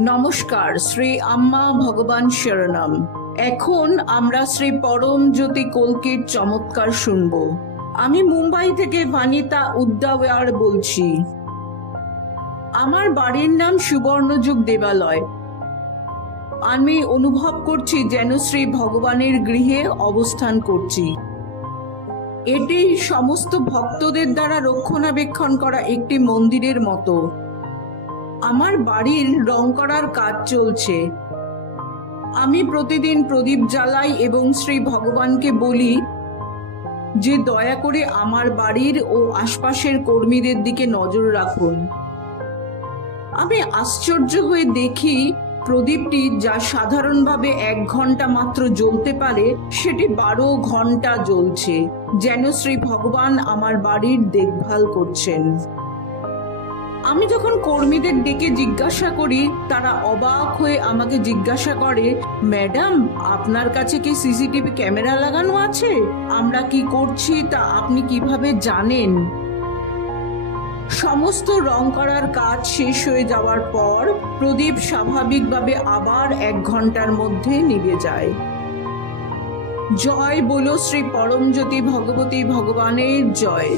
নমস্কার, শ্রী আম্মা ভগবান শরণম। এখন আমরা শ্রী পরম জ্যোতি কলকির চমৎকার শুনব। আমি মুম্বাই থেকে ভানিতা উদ্দাওয়ার বলছি। আমার বাড়ির নাম সুবর্ণযুগ দেবালয়। আমি অনুভব করছি যেন শ্রী ভগবানের গৃহে অবস্থান করছি। এটি সমস্ত ভক্তদের দ্বারা রক্ষণাবেক্ষণ করা একটি মন্দিরের মতো। আমার বাড়ির রং করার কাজ চলছে। আমি প্রতিদিন প্রদীপ জ্বালাই এবং শ্রী ভগবানকে বলি যে দয়া করে আমার বাড়ির ও আশপাশের কর্মীদের দিকে নজর রাখুন। আমি আশ্চর্য হয়ে দেখি প্রদীপটি যা সাধারণভাবে এক ঘণ্টা মাত্র জ্বলতে পারে, সেটি বারো ঘণ্টা জ্বলছে, যেন শ্রী ভগবান আমার বাড়ির দেখভাল করছেন। আমি যখন কর্মীদের ডেকে জিজ্ঞাসা করি, তারা অবাক হয়ে আমাকে জিজ্ঞাসা করে, ম্যাডাম, আপনার কাছে কি সিসিটিভি ক্যামেরা লাগানো আছে? আমরা কি করছি তা আপনি কীভাবে জানেন? সমস্ত রং করার কাজ শেষ হয়ে যাওয়ার পর, প্রদীপ স্বাভাবিকভাবে আবার এক ঘণ্টার মধ্যে নিভে যায়। জয় বলো শ্রী পরমজ্যোতি ভগবতী ভগবানের জয়।